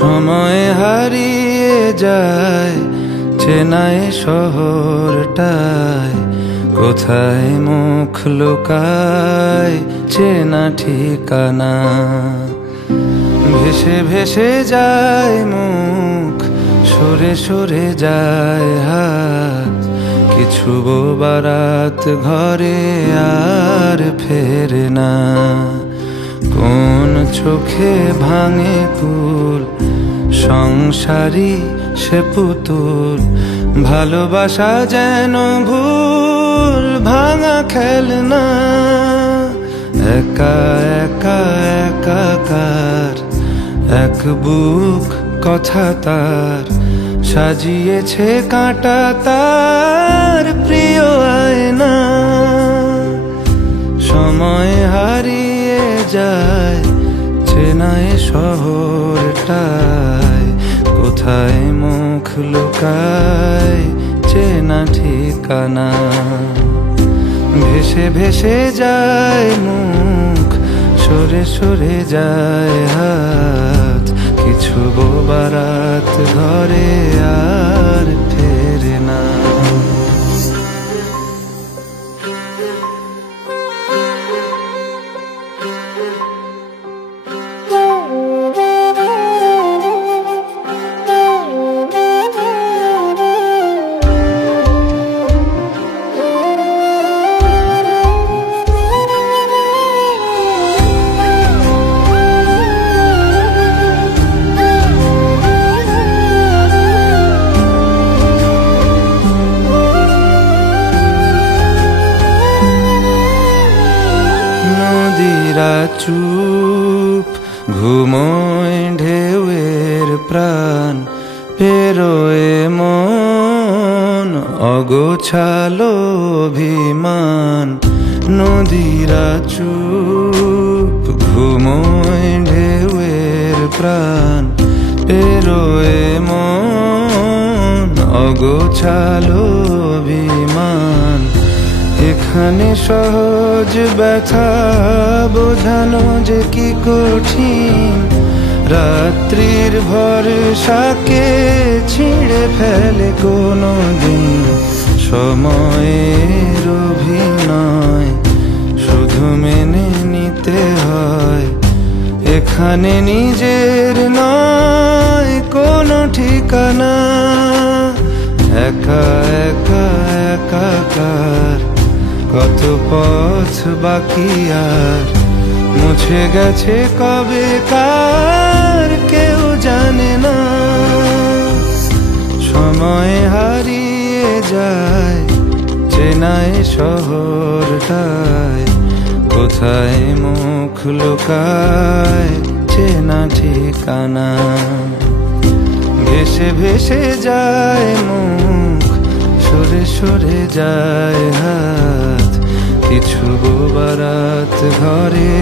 সময় হারিয়ে যায় চেনায় শহরটায়, কোথায় মুখ লুকায় চেনা ঠিকানা। ভেসে ভেসে যায় মুখ, সরে সরে যায় হাত, কিছু বারাত ঘরে আর ফেরে না। কোন চোখে ভাঙে কুল, সংসারী সে পুতুল, ভালোবাসা যেন ভুল ভাঙা খেলনা। একা একা একাকার এক বুক কথা তার, সাজিয়েছে কাঁটা তার প্রিয় আয়না। সময় হারিয়ে যায় চেনায় শহরটায়, কোথায় মুখ লুকায় চেনা ঠিকানা। ভেসে ভেসে যায় মুখ, সরে সরে যায় হাত, কিছু বারাত ঘরে আর ফেরে না। নদীরা চুপ ঘুমোয় ঢেউয়ের প্রাণ, পেরোয় মন অগোছালো অভিমান। নদীরা চুপ ঘুমোয় ঢেউয়ের প্রাণ, পেরোয় মন অগোছালো অভিমান। এখানে সহজ ব্যথা বোঝানো যে কি কঠিন, রাত্রির ভরসাকে ছিঁড়ে ফেলে কোনো দিন। সময়ের অভিনয় শুধু মেনে নিতে হয়, এখানে নিজের নয় কোনো ঠিকানা। একা একা একাকার কত পথ বাকি আর, মুছে গেছে কবে কার কেউ জানে না। সময় হারিয়ে যায় চেনায় শহরটায়, কোথায় মুখ লুকায় চেনা ঠিকানা। ভেসে ভেসে যায় মুখ, সরে সরে যায় হাত, কিছু বারাত ঘরে